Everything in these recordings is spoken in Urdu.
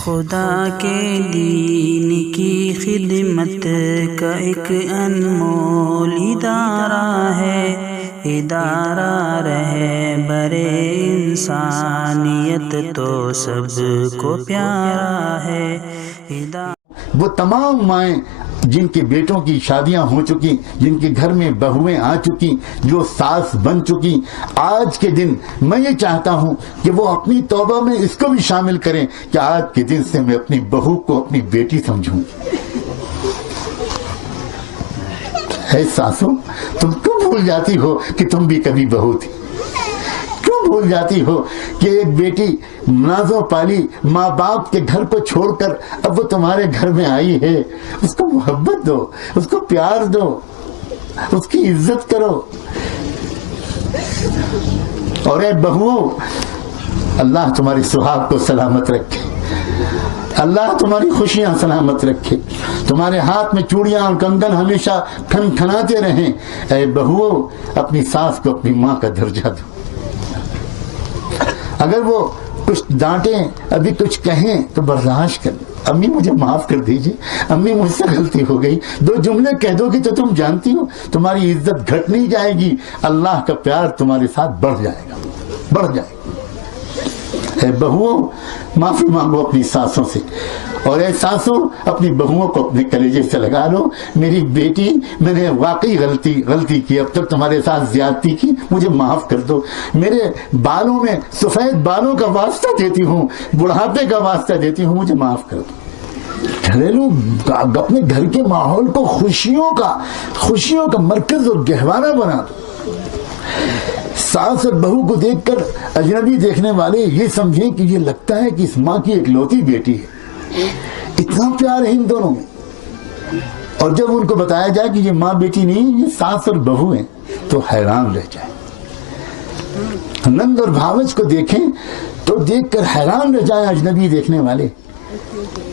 خدا کے دین کی خدمت کا ایک انمول ادارہ ہے، ادارہ رہبر انسانیت تو سب کو پیارا ہے۔ وہ تمام مائیں جن کے بیٹوں کی شادیاں ہو چکی، جن کے گھر میں بہویں آ چکی، جو ساس بن چکی، آج کے دن میں یہ چاہتا ہوں کہ وہ اپنی توبہ میں اس کو بھی شامل کریں کہ آج کے دن سے میں اپنی بہو کو اپنی بیٹی سمجھوں۔ اے ساسو، تم کیوں بھول جاتی ہو کہ تم بھی کبھی بہو تھی؟ کیوں بھول جاتی ہو کہ ایک بیٹی نازوں پالی ماں باپ کے گھر کو چھوڑ کر اب وہ تمہارے گھر میں آئی ہے؟ اس کو محبت دو، اس کو پیار دو، اس کی عزت کرو۔ اور اے بہوؤں، اللہ تمہاری سہاگ کو سلامت رکھے، اللہ تمہاری خوشیاں سلامت رکھے، تمہارے ہاتھ میں چوڑیاں اور کنگن ہمیشہ کھن کھناتے رہیں۔ اے بہوؤں، اپنی ساس کو اپنی ماں کا درجہ دو۔ اگر وہ کچھ ڈانٹیں، ابھی کچھ کہیں تو برداشت کر، امی مجھے معاف کر دیجیے، امی مجھ سے غلطی ہو گئی، دو جملے کہہ دو گی تو تم جانتی ہو تمہاری عزت گھٹ نہیں جائے گی، اللہ کا پیار تمہارے ساتھ بڑھ جائے گا، بڑھ جائے گا۔ اے بہوؤں، معافی مانگو اپنی ساسوں سے، اور اے ساسوں، اپنی بہوؤں کو اپنے کلیجے سے لگا لو، میری بیٹی، میں نے واقعی غلطی کی، اب تک تمہارے ساتھ زیادتی کی، مجھے معاف کر دو، میرے بالوں میں سفید بالوں کا واسطہ دیتی ہوں، بڑھاپے کا واسطہ دیتی ہوں، مجھے معاف کر دو۔ گھریلو اپنے گھر کے ماحول کو خوشیوں کا مرکز اور گہوارہ بنا دو۔ ساس اور بہو کو دیکھ کر اجنبی دیکھنے والے یہ سمجھیں کہ یہ لگتا ہے کہ اس ماں کی ایک لوتی بیٹی ہے، اتنا پیار ہے ان دونوں میں۔ اور جب ان کو بتایا جائے کہ یہ ماں بیٹی نہیں، یہ ساس اور بہو ہیں، تو حیران رہ جائیں۔ نند اور بھاوج کو دیکھیں تو دیکھ کر حیران رہ جائیں اجنبی دیکھنے والے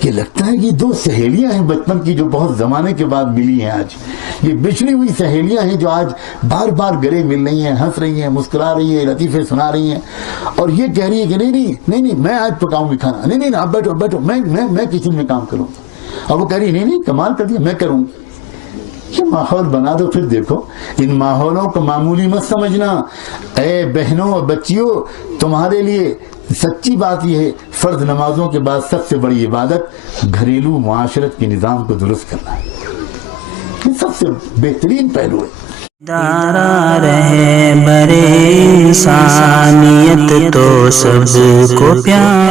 کہ لگتا ہے یہ دو سہیلیاں ہیں بچپن کی، جو بہت زمانے کے بعد ملی ہیں۔ آج یہ بچھڑی ہوئی سہیلیاں ہیں جو آج بار بار گلے مل رہی ہیں، ہنس رہی ہیں، مسکرا رہی ہیں، لطیفے سنا رہی ہیں، اور یہ کہہ رہی ہے کہ نہیں میں آج پکاؤں گی کھانا، نہیں آپ بیٹھو میں کچن میں کام کروں، اور وہ کہہ رہی نہیں کمال کر دیا، میں کروں گی۔ یہ ماحول بنا دو، پھر دیکھو ان ماحولوں کو معمولی مت سمجھنا۔ اے بہنوں اور بچیوں، تمہارے لیے سچی بات یہ ہے، فرض نمازوں کے بعد سب سے بڑی عبادت گھریلو معاشرت کے نظام کو درست کرنا ہے، یہ سب سے بہترین پہلو ہے۔ ادارہ رہبر انسانیت تو سب کو پیارا